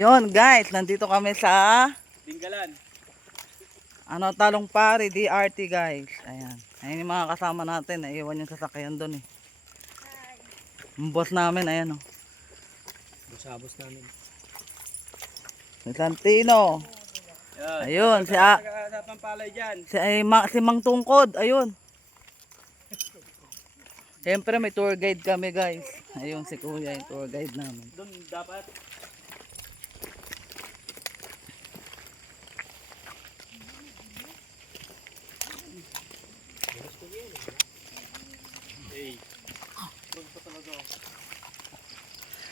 Yon guys, nandito kami sa Tinggalan. Talongpari, DRT guys. Ayan. Ayan yung mga kasama natin. Naiwan yung sasakyan doon eh. Yung boss namin, ayan oh. Busabos namin. Si Santino. Ayun, Sa Pampalay dyan. si Mang Tungkod, ayun. Siyempre may tour guide kami guys. Ayun si Kuya, yung tour guide namin. Doon dapat.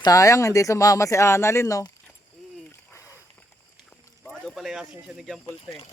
Sayang, hindi sumama si Annalyn, no? Baka daw palayasin siya ni Jampolta eh.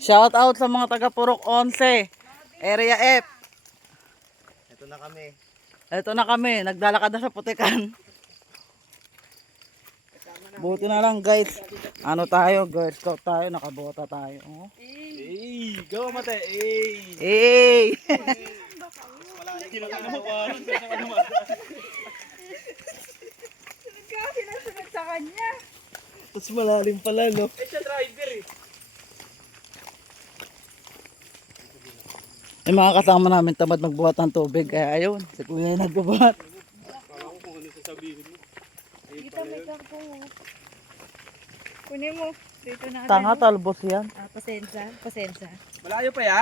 Shout out sa mga taga Purok 11, Area F. Ito na kami. Ito na kami, naglalakad na sa Putikan. Buti na lang guys. Girl Scout tayo, nakabota tayo. Oh. Hey, go mate. Hey. Hey! Kinakita mo pa. Sinasunod sa kanya. Tapos malalim pala no. Eh siya driver eh. Yung mga kasama namin tamad magbuhat ng tubig. Kaya ayun, si Kuya yung nagbubuhat. Kala ko kung ano sasabihin mo. Dito may kangkong. Kunin mo. Dito na. Tanga, talbos yan. Pasensya. Malayo pa ya?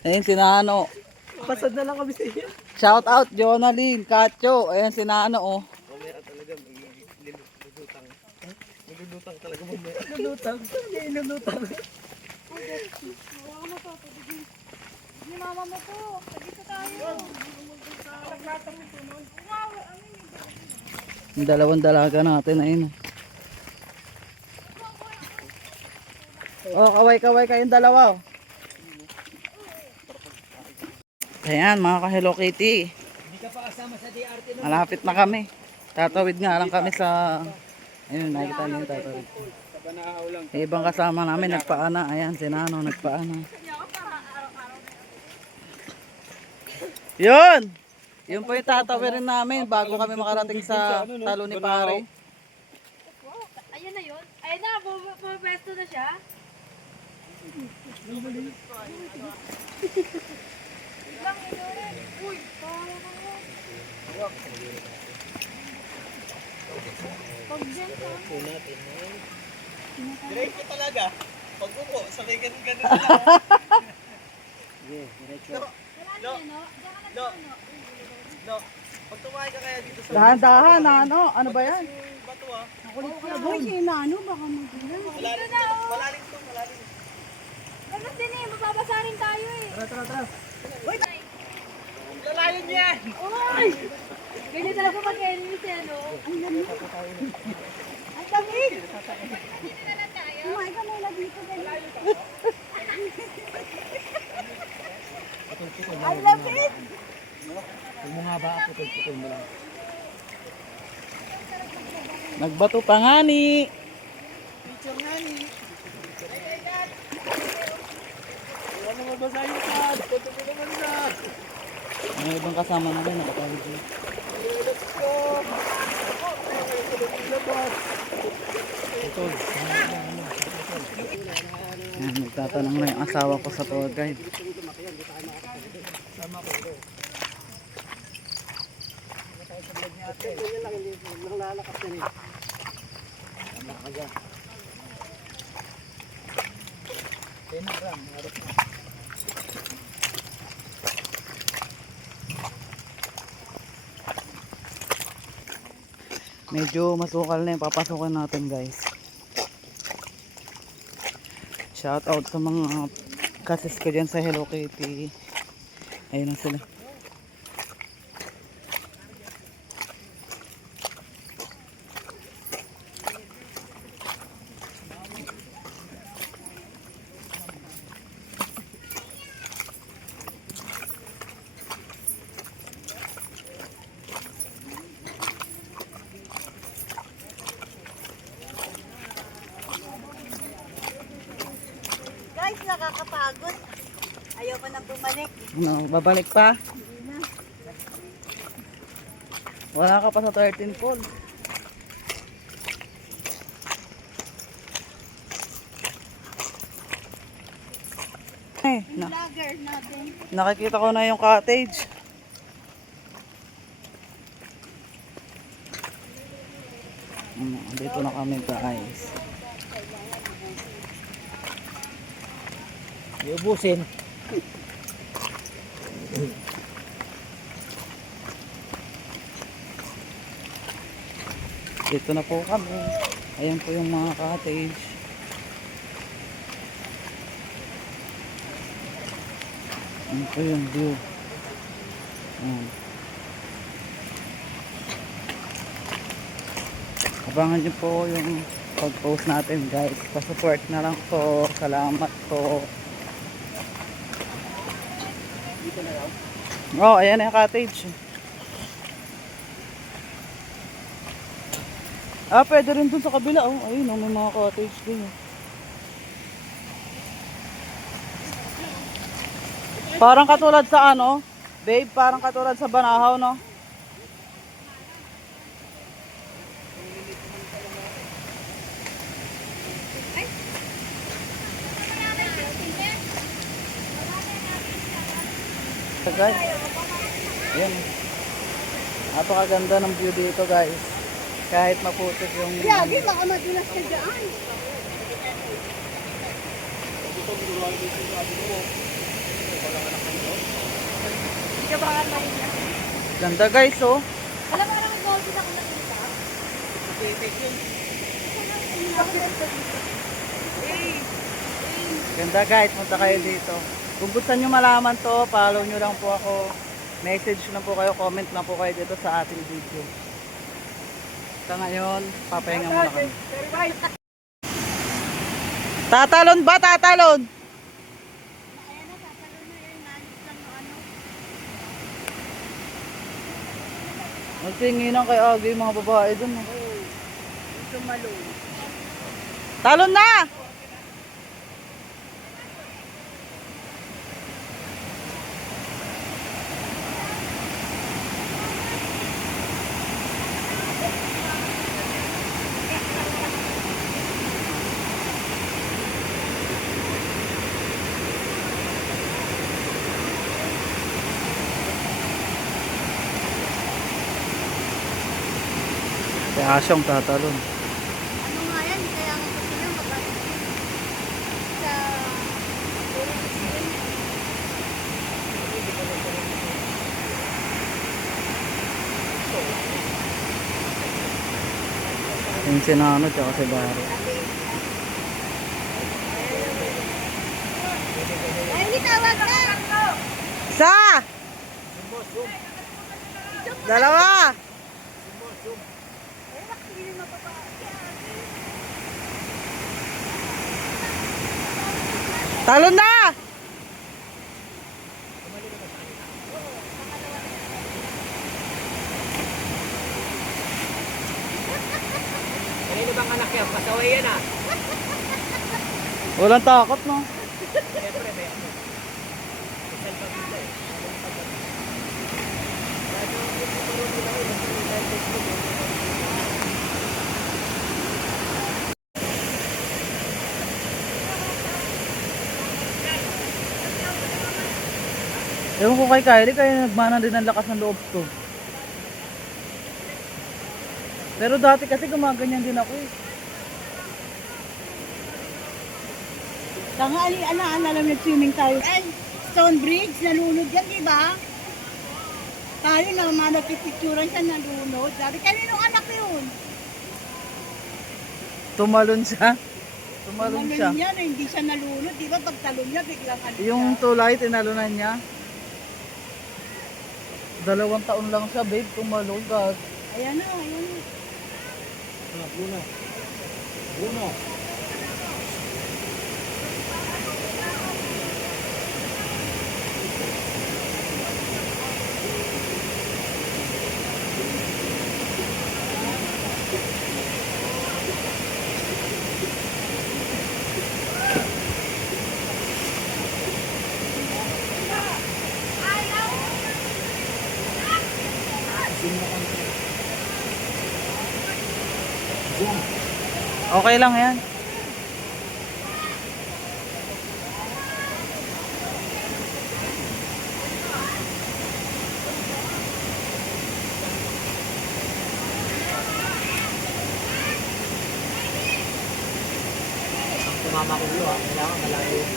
Ayun, si Nano. Pasad na lang kami sa iyo. Shout out, Jonalyn, Kacho. Ayun, si Nano, oh. Mamaya talaga nilulutang. Nilulutang talaga mamaya. Nilulutang. Nilulutang. Mama po. Ni mama mo po. Dito tayo. Wow, Yung dalawang dalaga natin, ayun. Oh, kaway-kaway kayong dalawa, oh. Ayan, mga ka-Hello Kitty. Hindi ka pa kasama sa DRT no? Malapit na kami. Tatawid nga lang kami sa... Ayun, nakikita niyo yung tatawid. Saka nahahaw lang. Yung ibang kasama namin nagpaana. Ayan, si Nano nagpaana. Yun! Yun po yung tatawirin namin bago kami makarating sa talo ni Pare. Ayan na yun. Ayan na, pumesto na siya. Lang inurin. Uy, parang ako. Pag dyan ka. Diretso talaga. Pag upo, sabay ganun na lang. Sige, diretso. Wala na yun, no? Diyan ka No. nagpuno. No, pag tumahay ka kaya dito sa... Dahan-dahan, Nano. Ano ba yan? Yung bato ah. Uy, si Nano, baka mag-ilan. Malalim to, malalim to, malalim. Ganun din eh, mababasa rin tayo eh. Tara. Lalayon niyan! Uy! Ganyan talaga mag-enemies eh, no? Ang lamig. Ang lamig! Dito na lang tayo. Kumain ka muna dito. Ang lamig! Huwag mo nga ba ako, putol mo lang. Nagbato pa nga ni. Picture nga ni. Wala mo mabasahin ka. Putol ko naman na. Ang ibang kasama namin nakatawid dito. Let's go! Ito. Ayan, nagtatanong na yung asawa ko sa tour guide. Medyo masukal na yung papasukin natin guys. Shout out sa mga kasis ko dyan sa Hello Kitty. Ayun na sila. Guys, nakakapagod. Ayaw pa nang bumalik. Ano, babalik pa? Wala ka pa sa 13 call. Yung vlogger natin. Nakikita ko na yung cottage. Dito na kami guys. Iubusin. Dito na po kami. Ayan po yung mga cottage. Ayan po yung view. Ayan. Abangan nyo po yung pag-post natin guys. Pa-support na lang po. Salamat po. Oh, ayan na yung cottage. Ah, pwede rin dun sa kabila. Oh, ayun, oh, may mga cottage dun. Oh. Parang katulad sa ano, babe, parang katulad sa Banahaw, no? So guys, ayan. Napakaganda ng view dito guys. Kahit maputik yung... Lagi baka madulas ka dyan. Ganda guys, oh. Alam mo naman gold din ako nakita. Ganda guys, punta kayo dito. Kung gusto nyo malaman to, follow nyo lang po ako. Message lang po kayo, comment lang po kayo dito sa ating video. Sa ngayon, papahinga muna kami. Tatalon ba? Tatalon! Ayan na, tatalon na yun. Nalis lang na ano. Nagtinginan kay Agi yung mga babae dun. Oh. Sumalo. Talon na! Si Asyong tatalon. Ano nga yan? Kaya nga gusto niya magalit sa Yung sinano tsaka si Barry. ay, hindi tawag ka! Isa! Dalawa! Talon na! Kanino bang anak yan? Pasaway yan ah. Walang takot, no? Siyempre, may ano. Isang pagkita eh. Ewan ko kay Kylie, kaya nagmana din ang lakas ng loob to. Pero dati kasi gumaganyan din ako eh. Tanghali, alam nag-swimming tayo. Ay, Stone Bridge, nalunod yan, di ba? Tayo na mga nagpipicturan siya nalunod. Sabi, kaninong anak yun? Tumalon siya. Tumalon siya. Niya, na hindi siya nalunod. Di ba pagtalon niya, biglang ano Yung siya. tulay, tinalunan niya. 2 taon lang siya, babe. Tumalon ka. Ayan na, ayan na. Bruno. Bruno. Sino ka? Okay lang yan. Tumama ko ulo ha. Kailangan malayo yung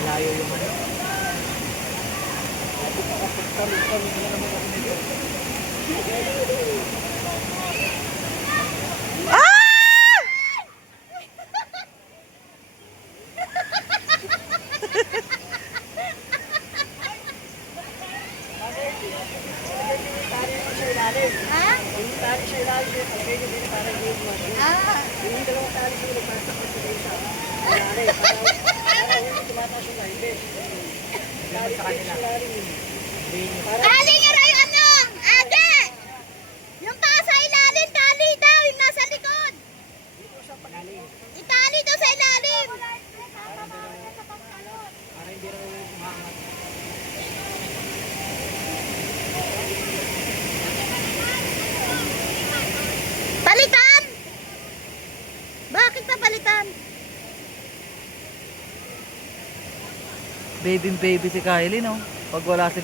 malayo yung ano. Ha? Yung tali siya ilalim, palagay niyo din para hindi mo. Ah. Yung dalawang tali siya nagpasok sa isa. Ilalim, para hindi tumataas yung lalim. Tali sa kanila. Tali niya raw yung ano, ate! Yung paa sa ilalim, tali daw, yung nasa likod. Itali daw sa ilalim. Para hindi raw umaangat. Palitan! Bakit pa palitan? Baby si Kylie, no? Pag wala si